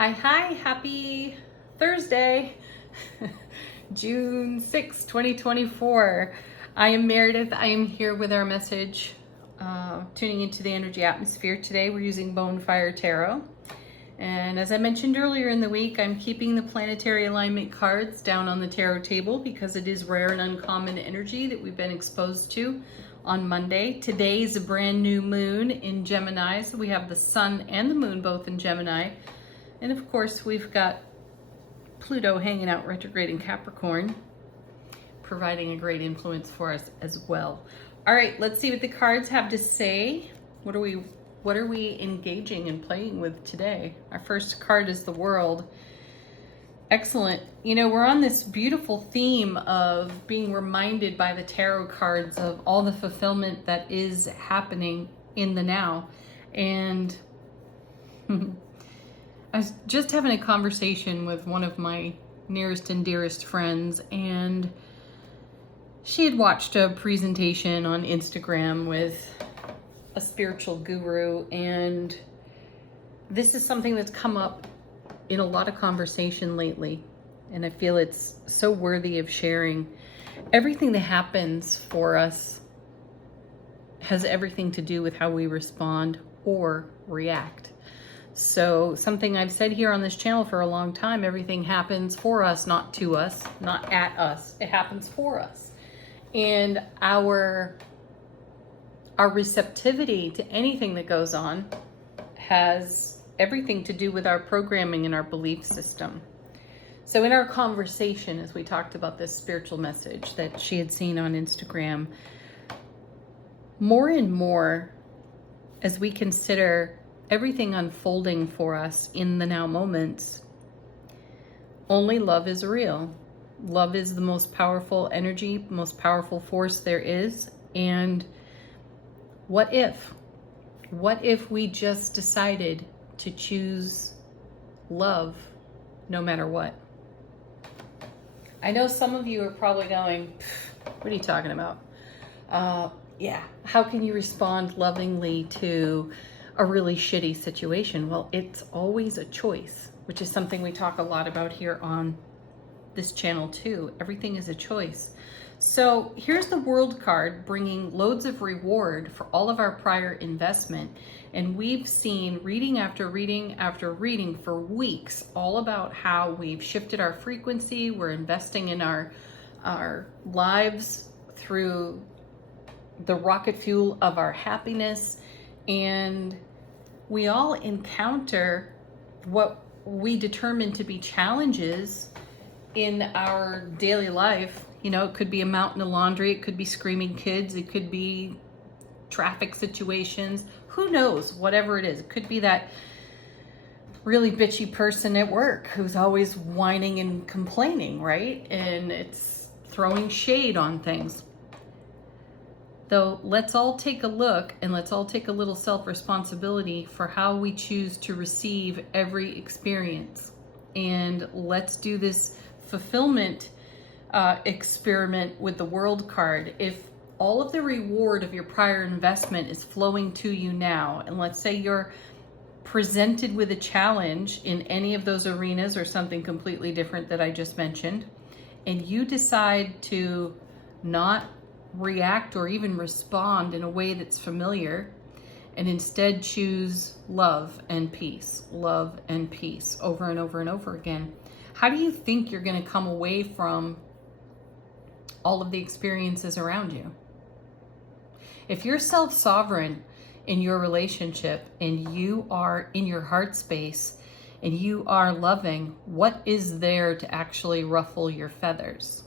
Hi, happy Thursday, June 6, 2024. I am Meredith. I am here with our message, tuning into the energy atmosphere. Today we're using Bonefire Tarot. And as I mentioned earlier in the week, I'm keeping the planetary alignment cards down on the tarot table because it is rare and uncommon energy that we've been exposed to on Monday. Today is a brand new moon in Gemini, so we have the sun and the moon both in Gemini. And of course, we've got Pluto hanging out retrograde in Capricorn, providing a great influence for us as well. All right, let's see what the cards have to say. What are we engaging and playing with today? Our first card is the World. Excellent. You know, we're on this beautiful theme of being reminded by the tarot cards of all the fulfillment that is happening in the now. And I was just having a conversation with one of my nearest and dearest friends, and she had watched a presentation on Instagram with a spiritual guru, and this is something that's come up in a lot of conversation lately, and I feel it's so worthy of sharing. Everything that happens for us has everything to do with how we respond or react. So something I've said here on this channel for a long time, everything happens for us, not to us, not at us. It happens for us. And our receptivity to anything that goes on has everything to do with our programming and our belief system. So in our conversation, as we talked about this spiritual message that she had seen on Instagram, more and more as we consider everything unfolding for us in the now moments, only love is real. Love is the most powerful energy, most powerful force there is. And what if we just decided to choose love no matter what? I know some of you are probably going, what are you talking about? Yeah, how can you respond lovingly to a really shitty situation? Well, it's always a choice, which is something we talk a lot about here on this channel too. Everything is a choice. So here's the World card, bringing loads of reward for all of our prior investment. And we've seen reading after reading after reading for weeks all about how we've shifted our frequency. We're investing in our lives through the rocket fuel of our happiness. And we all encounter what we determine to be challenges in our daily life. You know, it could be a mountain of laundry, it could be screaming kids, it could be traffic situations, who knows, whatever it is. It could be that really bitchy person at work who's always whining and complaining, right? And it's throwing shade on things. Though, let's all take a look and let's all take a little self-responsibility for how we choose to receive every experience. And let's do this fulfillment experiment with the World card. If all of the reward of your prior investment is flowing to you now, and let's say you're presented with a challenge in any of those arenas or something completely different that I just mentioned, and you decide to not react or even respond in a way that's familiar, and instead choose love and peace over and over and over again, how do you think you're going to come away from all of the experiences around you? If you're self-sovereign in your relationship and you are in your heart space and you are loving, what is there to actually ruffle your feathers?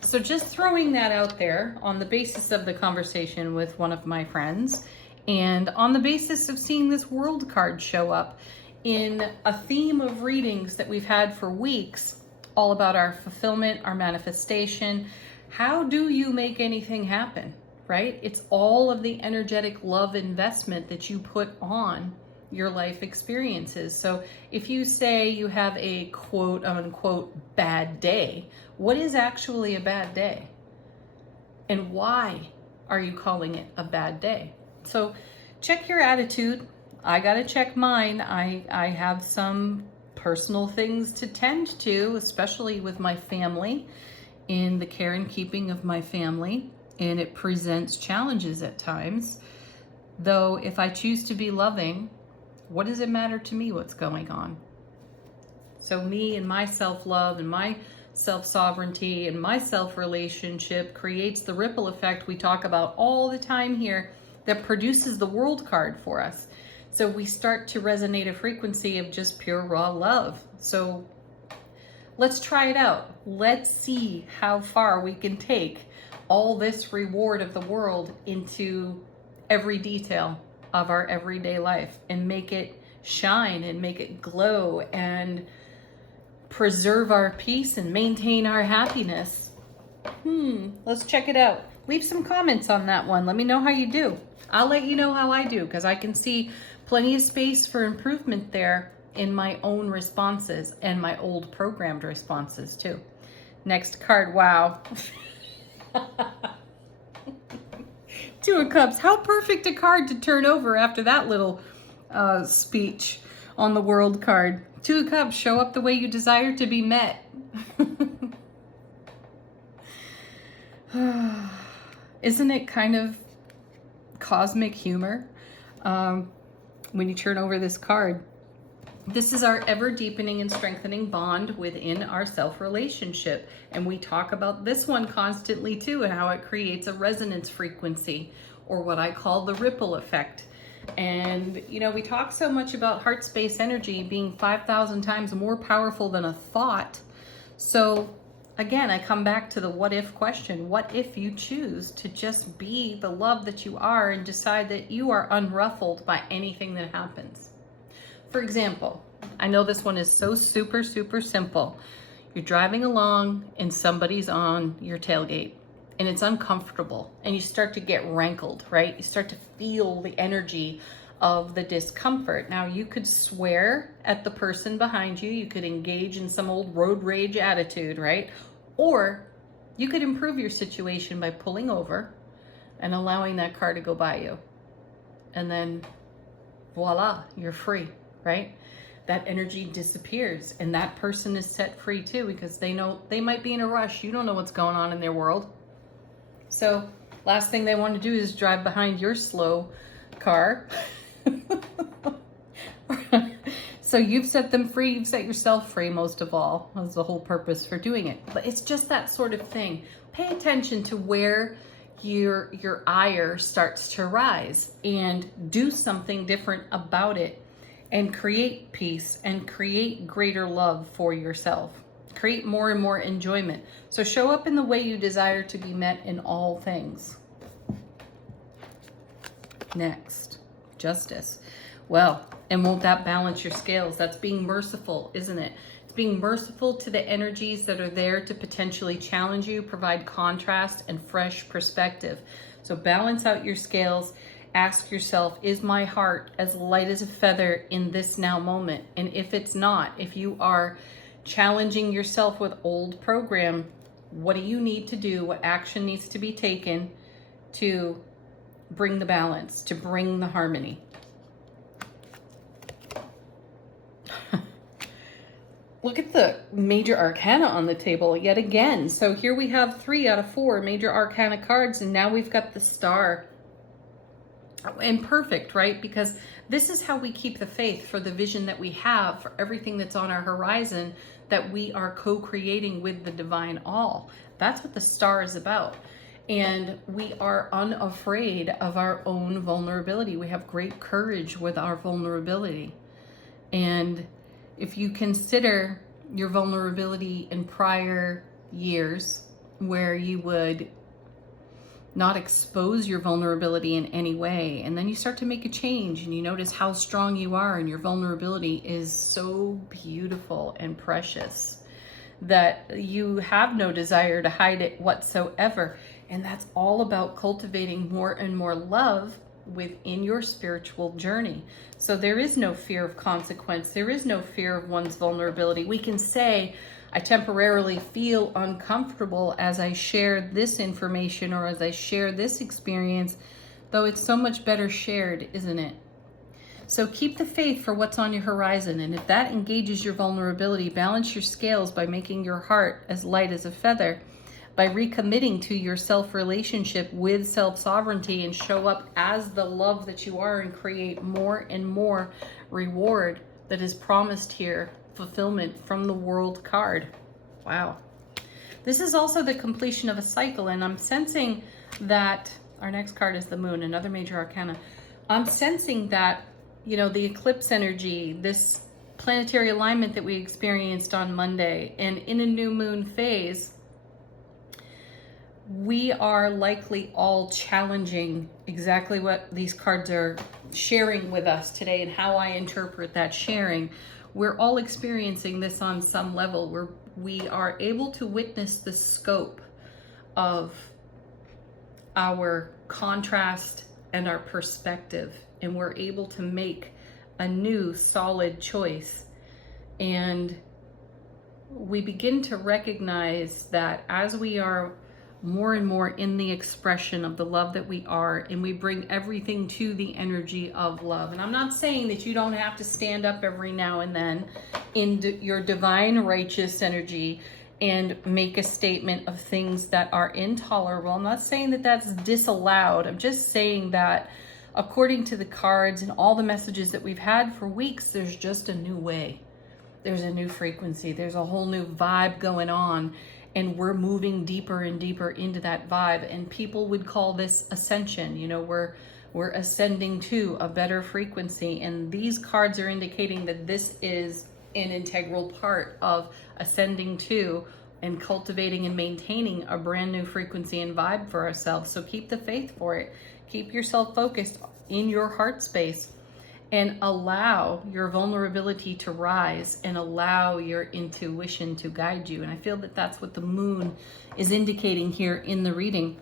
So just throwing that out there on the basis of the conversation with one of my friends, and on the basis of seeing this World card show up in a theme of readings that we've had for weeks, all about our fulfillment, our manifestation. How do you make anything happen, right? It's all of the energetic love investment that you put on your life experiences. So if you say you have a quote unquote bad day, what is actually a bad day? And why are you calling it a bad day? So check your attitude I got to check mine. I have some personal things to tend to, especially with my family, in the care and keeping of my family, and it presents challenges at times. Though if I choose to be loving, what does it matter to me what's going on? So me and my self-love and my self-sovereignty and my self-relationship creates the ripple effect we talk about all the time here that produces the world card for us. So we start to resonate a frequency of just pure raw love. So let's try it out. Let's see how far we can take all this reward of the world into every detail of our everyday life and make it shine and make it glow and preserve our peace and maintain our happiness. Let's check it out. Leave some comments on that one. Let me know how you do. I'll let you know how I do, because I can see plenty of space for improvement there in my own responses and my old programmed responses too. Next card. Wow. Two of Cups. How perfect a card to turn over after that little speech on the world card. Two of Cups. Show up the way you desire to be met. Isn't it kind of cosmic humor when you turn over this card? This is our ever deepening and strengthening bond within our self-relationship. And we talk about this one constantly too, and how it creates a resonance frequency, or what I call the ripple effect. And, you know, we talk so much about heart space energy being 5,000 times more powerful than a thought. So again, I come back to the what if question. What if you choose to just be the love that you are and decide that you are unruffled by anything that happens? For example, I know this one is so super, super simple. You're driving along and somebody's on your tailgate and it's uncomfortable and you start to get rankled, right? You start to feel the energy of the discomfort. Now you could swear at the person behind you. You could engage in some old road rage attitude, right? Or you could improve your situation by pulling over and allowing that car to go by you. And then voila, you're free, right? That energy disappears and that person is set free too, because they know they might be in a rush. You don't know what's going on in their world. So last thing they want to do is drive behind your slow car. So you've set them free, you've set yourself free most of all. That's the whole purpose for doing it. But it's just that sort of thing. Pay attention to where your ire starts to rise and do something different about it and create peace and create greater love for yourself. Create more and more enjoyment. So show up in the way you desire to be met in all things. Next, Justice. Well, and won't that balance your scales? That's being merciful, isn't it? It's being merciful to the energies that are there to potentially challenge you, provide contrast and fresh perspective. So balance out your scales. Ask yourself, is my heart as light as a feather in this now moment? And if it's not, if you are challenging yourself with old program, what do you need to do? What action needs to be taken to bring the balance, to bring the harmony? Look at the major arcana on the table yet again. So here we have 3 out of 4 major arcana cards, and now we've got the Star. And perfect, right? Because this is how we keep the faith for the vision that we have, for everything that's on our horizon, that we are co-creating with the divine all. That's what the Star is about. And we are unafraid of our own vulnerability. We have great courage with our vulnerability. And if you consider your vulnerability in prior years where you would not expose your vulnerability in any way, and then you start to make a change and you notice how strong you are, and your vulnerability is so beautiful and precious that you have no desire to hide it whatsoever. And that's all about cultivating more and more love within your spiritual journey. So there is no fear of consequence. There is no fear of one's vulnerability. We can say, I temporarily feel uncomfortable as I share this information or as I share this experience, though it's so much better shared, isn't it? So keep the faith for what's on your horizon. And if that engages your vulnerability, balance your scales by making your heart as light as a feather, by recommitting to your self-relationship with self-sovereignty, and show up as the love that you are and create more and more reward that is promised here, fulfillment from the World card. Wow. This is also the completion of a cycle, and I'm sensing that our next card is the Moon, another major arcana. I'm sensing that, you know, the eclipse energy, this planetary alignment that we experienced on Monday, and in a new moon phase, we are likely all challenging exactly what these cards are sharing with us today and how I interpret that sharing. We're all experiencing this on some level where we are able to witness the scope of our contrast and our perspective, and we're able to make a new solid choice. And we begin to recognize that as we are more and more in the expression of the love that we are, and we bring everything to the energy of love. And I'm not saying that you don't have to stand up every now and then in your divine righteous energy and make a statement of things that are intolerable. I'm not saying that that's disallowed. I'm just saying that according to the cards and all the messages that we've had for weeks, there's just a new way. There's a new frequency. There's a whole new vibe going on. And we're moving deeper and deeper into that vibe. And people would call this ascension. You know, we're ascending to a better frequency. And these cards are indicating that this is an integral part of ascending to and cultivating and maintaining a brand new frequency and vibe for ourselves. So keep the faith for it. Keep yourself focused in your heart space, and allow your vulnerability to rise, and allow your intuition to guide you. And I feel that that's what the Moon is indicating here in the reading.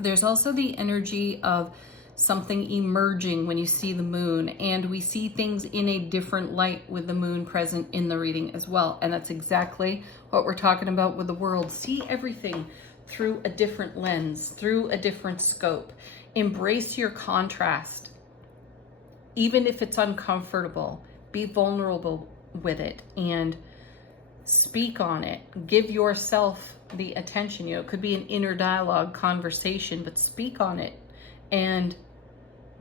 There's also the energy of something emerging when you see the Moon, and we see things in a different light with the Moon present in the reading as well. And that's exactly what we're talking about with the world. See everything through a different lens, through a different scope. Embrace your contrast. Even if it's uncomfortable, be vulnerable with it and speak on it. Give yourself the attention. You know, it could be an inner dialogue conversation, but speak on it and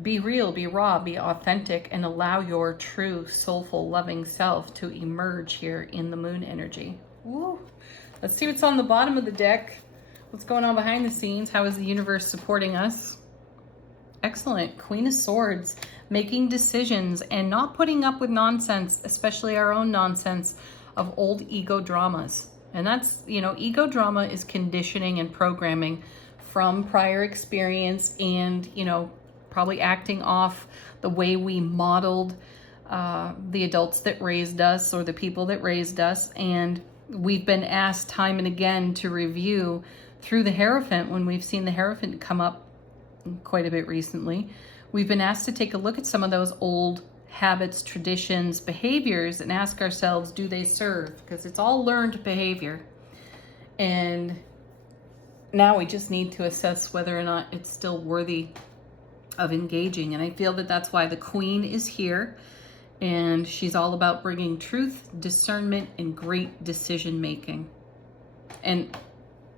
be real, be raw, be authentic, and allow your true, soulful, loving self to emerge here in the Moon energy. Woo. Let's see what's on the bottom of the deck. What's going on behind the scenes? How is the universe supporting us? Excellent. Queen of Swords, making decisions and not putting up with nonsense, especially our own nonsense of old ego dramas. And that's, you know, ego drama is conditioning and programming from prior experience, and, you know, probably acting off the way we modeled the adults that raised us or the people that raised us. And we've been asked time and again to review through the Hierophant, when we've seen the Hierophant come up quite a bit recently. We've been asked to take a look at some of those old habits, traditions, behaviors, and ask ourselves, do they serve? Because it's all learned behavior. And now we just need to assess whether or not it's still worthy of engaging. And I feel that that's why the Queen is here. And she's all about bringing truth, discernment, and great decision making. And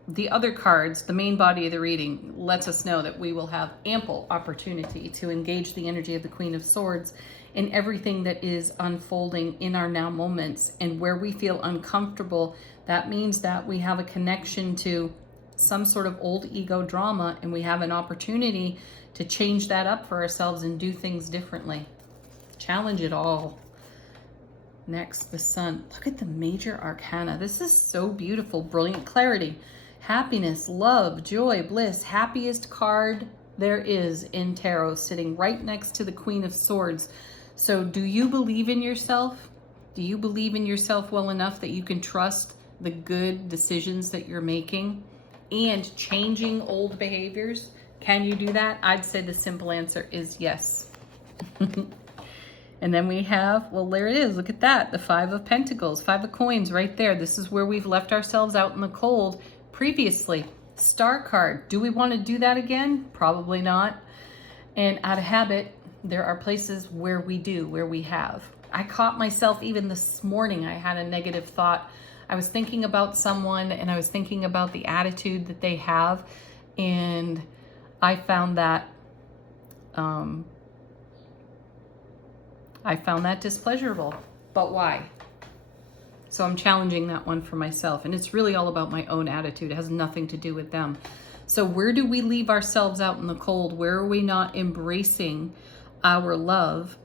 the other cards, the main body of the reading, lets us know that we will have ample opportunity to engage the energy of the Queen of Swords in everything that is unfolding in our now moments. And where we feel uncomfortable, that means that we have a connection to some sort of old ego drama, and we have an opportunity to change that up for ourselves and do things differently. Challenge it all. Next, the Sun. Look at the major arcana. This is so beautiful. Brilliant clarity. Happiness, love, joy, bliss. Happiest card there is in tarot, sitting right next to the Queen of Swords. So do you believe in yourself? Do you believe in yourself well enough that you can trust the good decisions that you're making and changing old behaviors? Can you do that? I'd say the simple answer is yes. And then we have, well, there it is. Look at that. The Five of Pentacles, Five of Coins right there. This is where we've left ourselves out in the cold previously. Star card. Do we want to do that again? Probably not. And out of habit, There are places where we have. I caught myself even this morning. I had a negative thought. I was thinking about someone and I was thinking about the attitude that they have. And I found that displeasurable. But why? So I'm challenging that one for myself. And it's really all about my own attitude. It has nothing to do with them. So where do we leave ourselves out in the cold? Where are we not embracing our love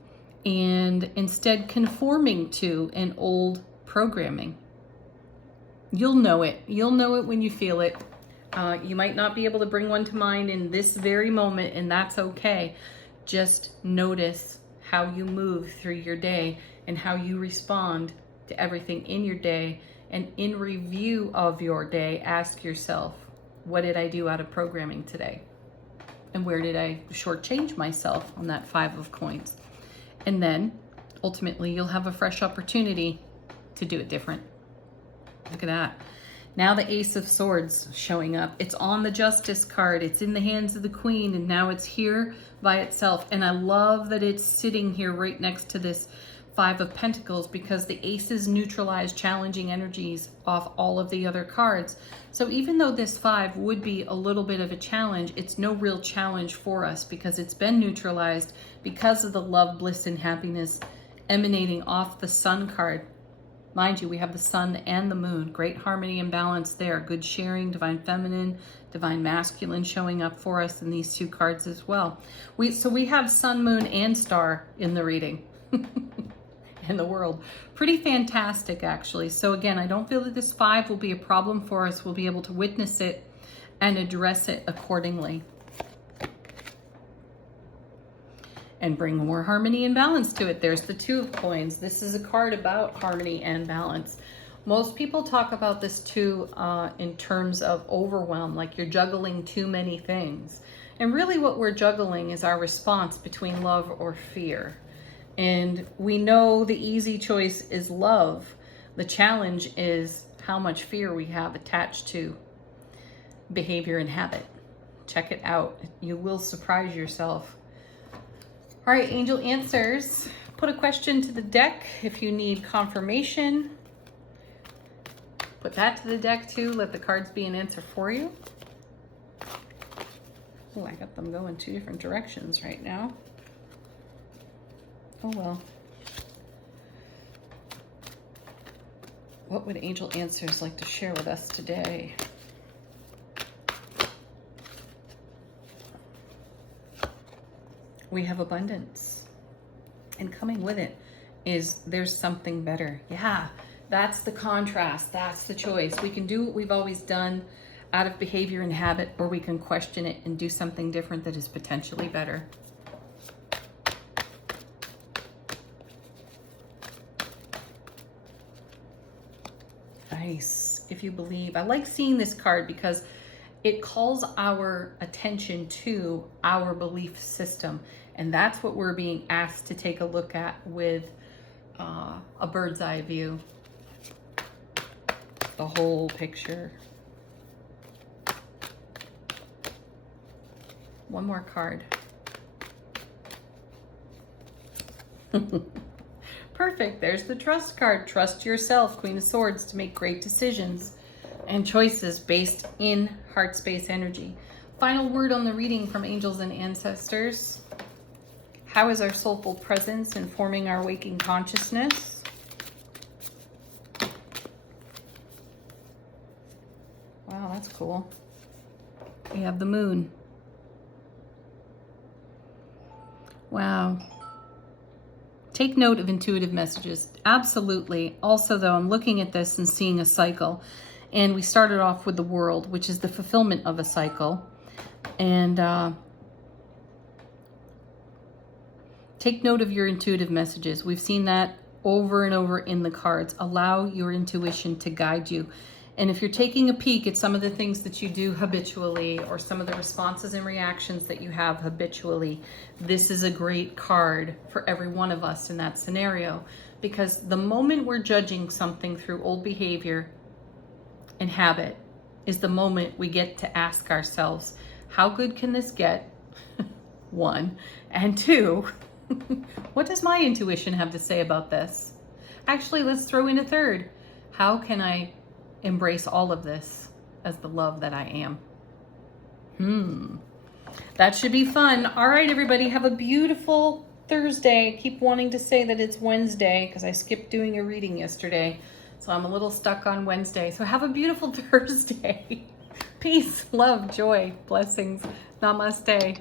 and instead conforming to an old programming? You'll know it. You'll know it when you feel it. You might not be able to bring one to mind in this very moment, and that's okay. Just notice how you move through your day and how you respond to everything in your day. And in review of your day, ask yourself, what did I do out of programming today? And where did I shortchange myself on that 5 of coins? And then ultimately you'll have a fresh opportunity to do it different. Look at that. Now the Ace of Swords showing up. It's on the Justice card. It's in the hands of the Queen, and now it's here by itself. And I love that it's sitting here right next to this 5 of Pentacles, because the aces neutralize challenging energies off all of the other cards. So even though this 5 would be a little bit of a challenge, it's no real challenge for us because it's been neutralized because of the love, bliss, and happiness emanating off the Sun card. Mind you, we have the Sun and the Moon. Great harmony and balance there. Good sharing, divine feminine, divine masculine showing up for us in these 2 cards as well. So we have Sun, Moon, and Star in the reading. In the world. Pretty fantastic, actually. So again, I don't feel that this 5 will be a problem for us. We'll be able to witness it and address it accordingly. And bring more harmony and balance to it. There's the 2 of coins. This is a card about harmony and balance. Most people talk about this too in terms of overwhelm, like you're juggling too many things. And really what we're juggling is our response between love or fear. And we know the easy choice is love. The challenge is how much fear we have attached to behavior and habit. Check it out. You will surprise yourself. All right, angel answers. Put a question to the deck if you need confirmation. Put that to the deck too. Let the cards be an answer for you. Oh, I got them going 2 different directions right now. Oh well. What would angel answers like to share with us today? We have abundance. And coming with it is there's something better. Yeah, that's the contrast. That's the choice. We can do what we've always done out of behavior and habit, or we can question it and do something different that is potentially better. Nice. If you believe. I like seeing this card because it calls our attention to our belief system. And that's what we're being asked to take a look at with a bird's eye view. The whole picture. One more card. Perfect. There's the trust card. Trust yourself, Queen of Swords, to make great decisions and choices based in heart space energy. Final word on the reading from angels and ancestors. How is our soulful presence informing our waking consciousness? Wow, that's cool. We have the moon. Wow. Take note of intuitive messages. Absolutely. Also, though, I'm looking at this and seeing a cycle. And we started off with the world, which is the fulfillment of a cycle. And take note of your intuitive messages. We've seen that over and over in the cards. Allow your intuition to guide you. And if you're taking a peek at some of the things that you do habitually, or some of the responses and reactions that you have habitually, this is a great card for every one of us in that scenario. Because the moment we're judging something through old behavior and habit is the moment we get to ask ourselves, how good can this get? 1. And 2, What does my intuition have to say about this? Actually, let's throw in a third. How can I embrace all of this as the love that I am? That should be fun. All right, everybody, have a beautiful Thursday. I keep wanting to say that it's Wednesday because I skipped doing a reading yesterday. So I'm a little stuck on Wednesday. So have a beautiful Thursday. Peace, love, joy, blessings. Namaste.